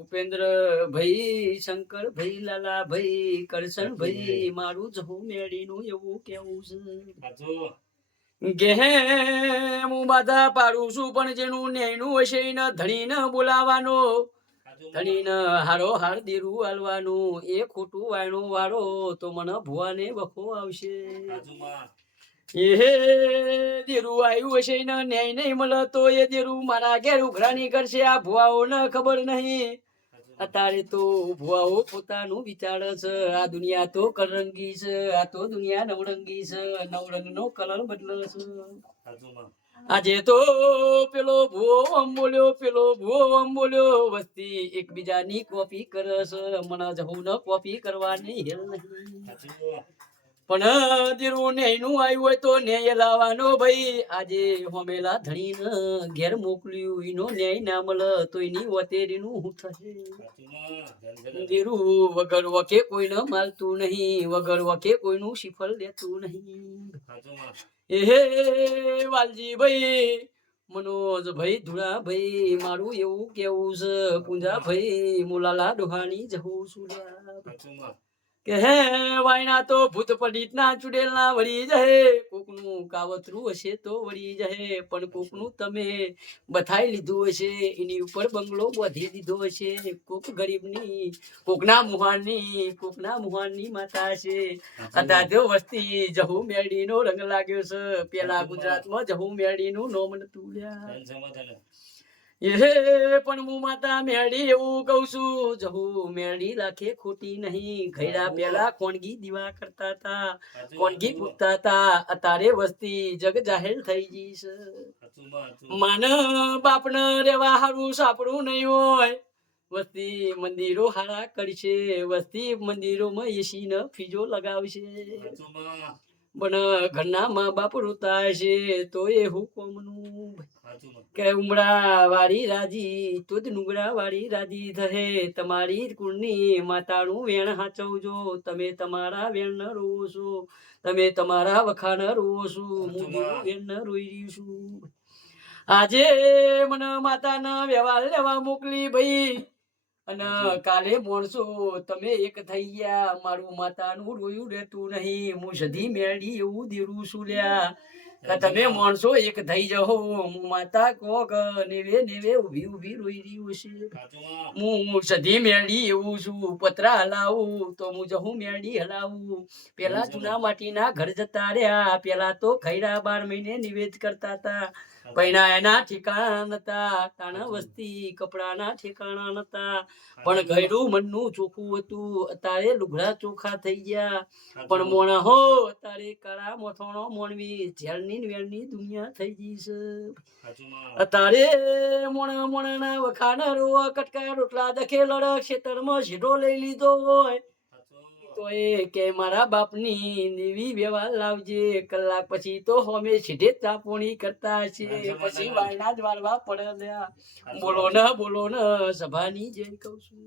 ભૂપેન્દ્ર ભાઈ, શંકર ભાઈ, લાલા ભાઈ, કરશન ભાઈ, મારું જહું મેળીનું એવું કેવું છે હું બાધા પાડું છું, પણ જેનું નેનું હશે એને ધણીને બોલાવાનો, ધણીને હારો હાર દેરું હાલવાનું. એ ખોટું વાયણું વાળો તો મને ભુવાને વખો આવશે. એ દેરું આવ્યું હશે ને ન્યાય નહીં મળે તો એ દેરું મારા ઘેર ઉઘરાણી કરશે. આ ભુવાઓને ખબર નહીં. અત્યારે તો ભુવાઓ પોતાનું વિચાર છે. આ દુનિયા તો કરંગી છે, આ તો દુનિયા નવરંગી છે. નવરંગ નો કલર બદલે છે. આજે તો પેલો ભુવો આમ બોલ્યો, પેલો ભુવો આમ બોલ્યો. વસ્તી એકબીજાની કોપી કરે છે. મને જવું ને કોપી કરવાની હેલ નહીં. પણ દેરું નેનું આવ્યું હોય તો ન્યાય લાવવાનો ભાઈ. આજે હોમેલા ધણીને ઘેર મોકલ્યું, એનો ન્યાય ના મળે તો એની વતેરીનું શું થશે? દેરું વગર વકે કોઈને માલતું નહીં, વગર વકે કોઈનું શિફળ લેતું નહીં. એ વાલજી ભાઈ, મનોજ ભાઈ, ધુળા ભાઈ, મારું એવું કેવું છે. પૂંજા ભાઈ, મુલાલા ડોહાની જવું છું કે હે વાયના તો ભૂત પંડિત ના ચુડેલ ના વળી જહે. કોકનું કાવતરું હશે તો વળી જહે, પણ કોકનું તમે બથાઈ લીધું હશે, એની ઉપર બંગલો બાંધી દીધો હશે. કોક ગરીબની, કોકના મુહાનની માતા હશે. અત્યારે તો વસ્તી જહુ મેળી નો રંગ લાગ્યો છે. પેલા ગુજરાતમાં જહુ મેળી નું નોમ નતું લ્યા. એ પણ હું માતા મેળી એવું કઉ છું, જહુ મેળી લાખે ખોટી નહીં. ઘયડા પેલા કોણગી દીવા કરતા હતા, કોણગી પૂછતા હતા. અત્યારે વસ્તી જગ જાહેર થઈ ગઈ છે. માન બાપને રેવા હારું સાપડું નહીં હોય. વસ્તી મંદિરો હારા કરશે, વસ્તી મંદિરોમાં એસી ને ફીજો લગાવશે. પણ ઘરના મા બાપ રોતા હશે તો એ હુકમનું કે ઉમરા વાળી રાજી તો જ નુગરા વાળી રાજી થશે. તમારી કુળની માતાનું વેણ હાચવજો. તમે તમારા વેણ ન રોવો છો, તમે તમારા વખાણ રોવો છો. હું દેવું વેણ ન રોઈ રહ્યું છું. આજે મને માતાના વ્યવહાર લેવા મોકલી ભાઈ, અને કાલે માણસો તમે એક થઈ ગયા. મારું માતાનું રોયું રહેતું નહીં. હું સધી મેળી એવું દેરું છું લ્યા. તમે માણસો એક થઈ જહો. હું માતા કોક નેવે નેવે ઉભી ઉભી રોઈ રહ્યું છે. હું સધી મેળી એવું છું. પતરા હલાવું તો હું જહું મેળી હલાવું. પેલા જૂના માટીના ઘર જતા રહ્યા. પેલા તો ખૈરા 12 મહિને નિવેદ કરતા હતા. પૈણા એના ઠેકાણા નતા, તાણા વસ્તી કપડાના ઠેકાણા નતા. પણ ઘરનું મનનું ચોખ્ખું હતું. અત્યારે લુગડા ચોખ્ખા થઈ ગયા. પણ મોણા હો અત્યારે કાળા મોથોણો મોણવી ઝેરની વેરની દુનિયા થઈ ગઈ છે. અત્યારે મોણા મોણાના વખાના રોવા કટકા રોટલા દખે લડક ખેતરમાં સીધો લઈ લીધો હોય તો એ કે મારા બાપની નેવી વ્યવહાર લાવજે. કલાક પછી તો હોમે સીધે ચાપોણી કરતા હશે. પછી વાયના જ વાળવા પડે. બોલો ને સભાની જેમ કઉ છું.